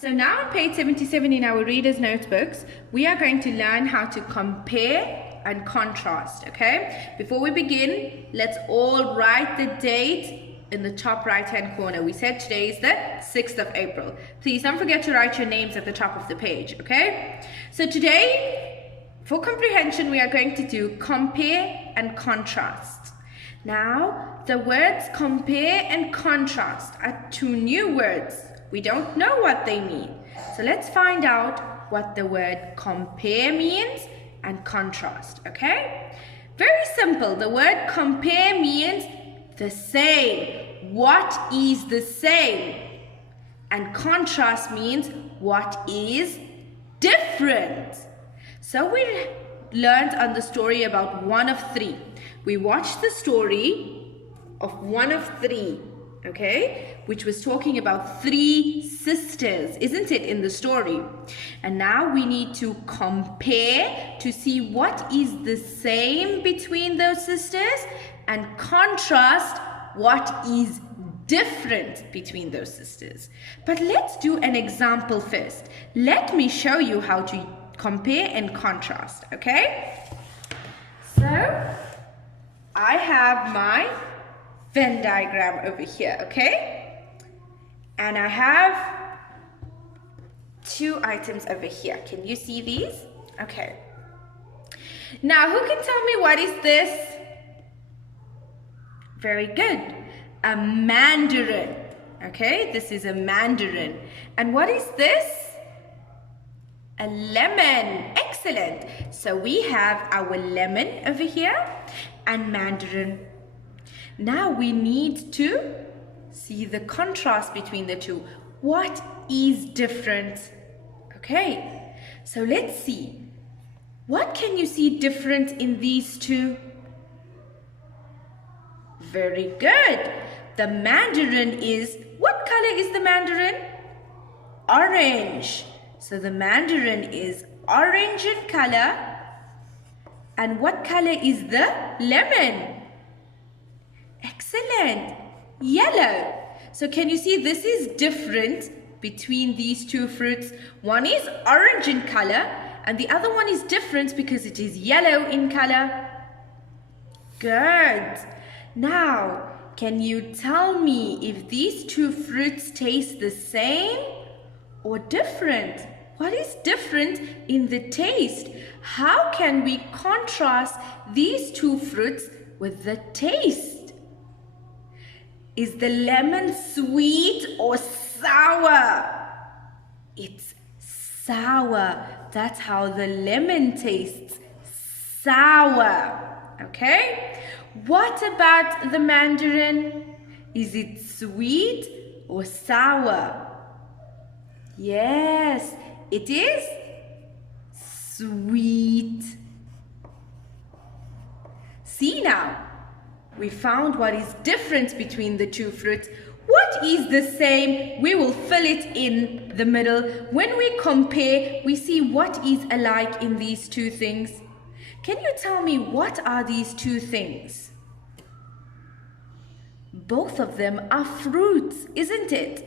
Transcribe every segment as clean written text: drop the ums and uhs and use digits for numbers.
So now on page 77 in our reader's notebooks, we are going to learn how to compare and contrast, okay? Before we begin, let's all write the date in the top right-hand corner. We said today is the 6th of April. Please don't forget to write your names at the top of the page, okay? So today, for comprehension, we are going to do compare and contrast. Now, the words compare and contrast are two new words. We don't know what they mean. So let's find out what the word compare means and contrast, okay? Very simple. The word compare means the same. What is the same? And contrast means what is different. So we learned on the story about one of three. We watched the story of one of three, okay, which was talking about three sisters, isn't it, in the story? And now we need to compare to see what is the same between those sisters and contrast what is different between those sisters. But let's do an example first. Let me show you how to compare and contrast, okay? So I have my Venn diagram over here, okay? And I have two items over here. Can you see these? Okay. Now, who can tell me what is this? Very good. A mandarin. Okay, this is a mandarin. And what is this? A lemon. Excellent. So we have our lemon over here and mandarin. Now we need to see the contrast between the two. What is different? Okay, so let's see. What can you see different in these two? Very good. The mandarin is, what color is the mandarin? Orange. So the mandarin is orange in color. And what color is the lemon? Excellent. Yellow. So can you see this is different between these two fruits? One is orange in color and the other one is different because it is yellow in color. Good. Now, can you tell me if these two fruits taste the same or different? What is different in the taste? How can we contrast these two fruits with the taste? Is the lemon sweet or sour? It's sour. That's how the lemon tastes. Sour. Okay? What about the mandarin? Is it sweet or sour? Yes, it is sweet. See now, we found what is different between the two fruits. What is the same? We will fill it in the middle. When we compare, we see what is alike in these two things. Can you tell me what are these two things? Both of them are fruits, isn't it?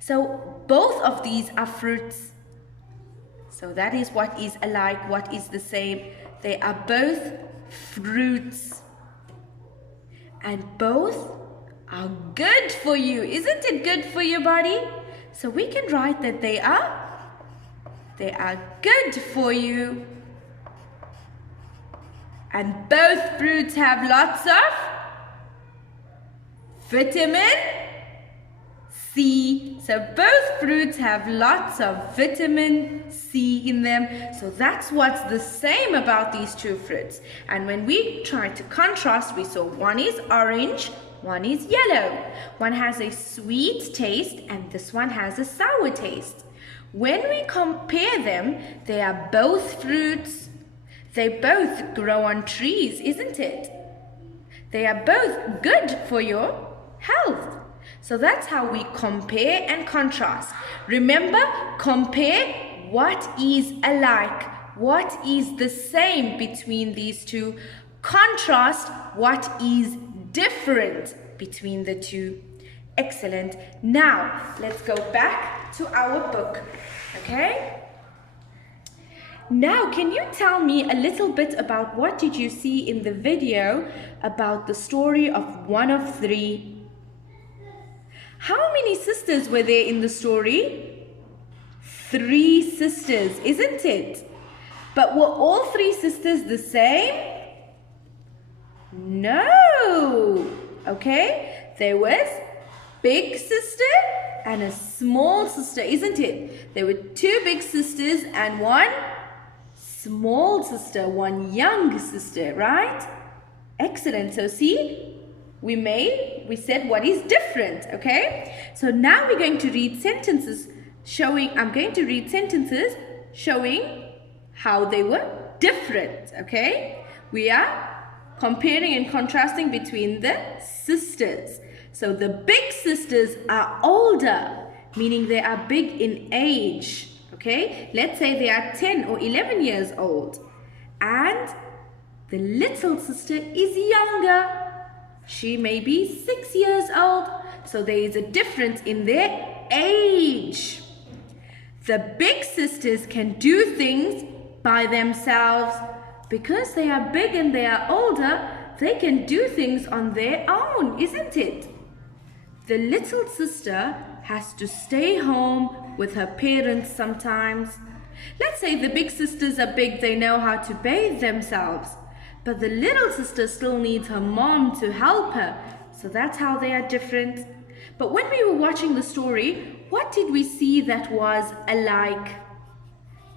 So both of these are fruits. So that is what is alike, what is the same. They are both fruits. And both are good for you. Isn't it good for your body? So we can write that they are good for you. And both fruits have lots of vitamin C. So both fruits have lots of vitamin C in them. So that's what's the same about these two fruits. And when we try to contrast, we saw one is orange, one is yellow. One has a sweet taste and this one has a sour taste. When we compare them, they are both fruits. They both grow on trees, isn't it? They are both good for your health. So that's how we compare and contrast. Remember, compare what is alike, what is the same between these two. Contrast what is different between the two. Excellent. Now, let's go back to our book, okay? Now, can you tell me a little bit about what did you see in the video about the story of one of three? How many sisters were there in the story? 3 sisters, isn't it? But were all 3 sisters the same? No. Okay, there was big sister and a small sister, isn't it? There were 2 big sisters and 1 small sister, 1 young sister, right? Excellent. So see, we said what is different, okay? So now we're going to read sentences I'm going to read sentences showing how they were different, okay? We are comparing and contrasting between the sisters. So the big sisters are older, meaning they are big in age, okay? Let's say they are 10 or 11 years old. And the little sister is younger. She may be 6 years old. So there is a difference in their age. The big sisters can do things by themselves. Because they are big and they are older, they can do things on their own, isn't it? The little sister has to stay home with her parents sometimes. Let's say the big sisters are big, they know how to bathe themselves. But the little sister still needs her mom to help her. So that's how they are different. But when we were watching the story, what did we see that was alike?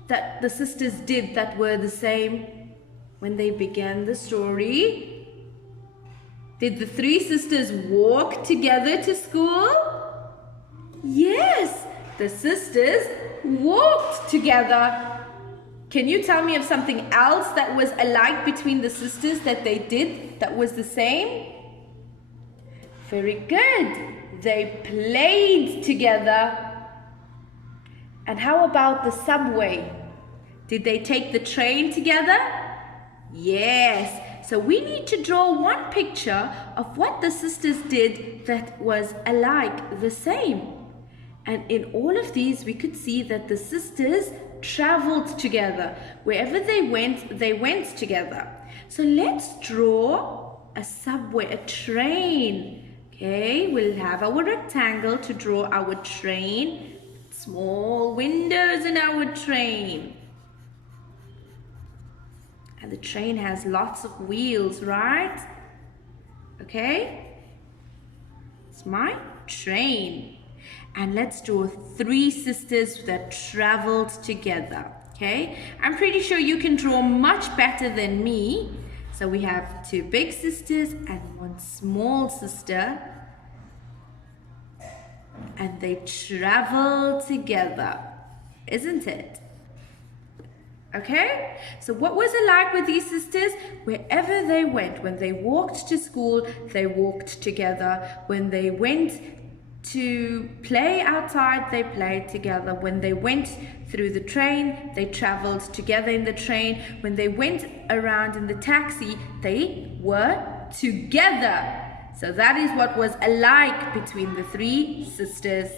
That the sisters did that were the same? When they began the story, did the 3 sisters walk together to school? Yes, the sisters walked together. Can you tell me of something else that was alike between the sisters that they did that was the same? Very good. They played together. And how about the subway? Did they take the train together? Yes, so we need to draw one picture of what the sisters did that was alike, the same. And in all of these, we could see that the sisters traveled together. Wherever they went together. So let's draw a subway, a train. Okay, we'll have our rectangle to draw our train. Small windows in our train. And the train has lots of wheels, right? Okay? It's my train. And let's draw 3 sisters that traveled together. Okay? I'm pretty sure you can draw much better than me. So we have 2 big sisters and 1 small sister. And they traveled together, isn't it? Okay, so what was it like with these sisters? Wherever they went, when they walked to school, they walked together. When they went to play outside, they played together. When they went through the train, they traveled together in the train. When they went around in the taxi, they were together. So that is what was alike between the 3 sisters.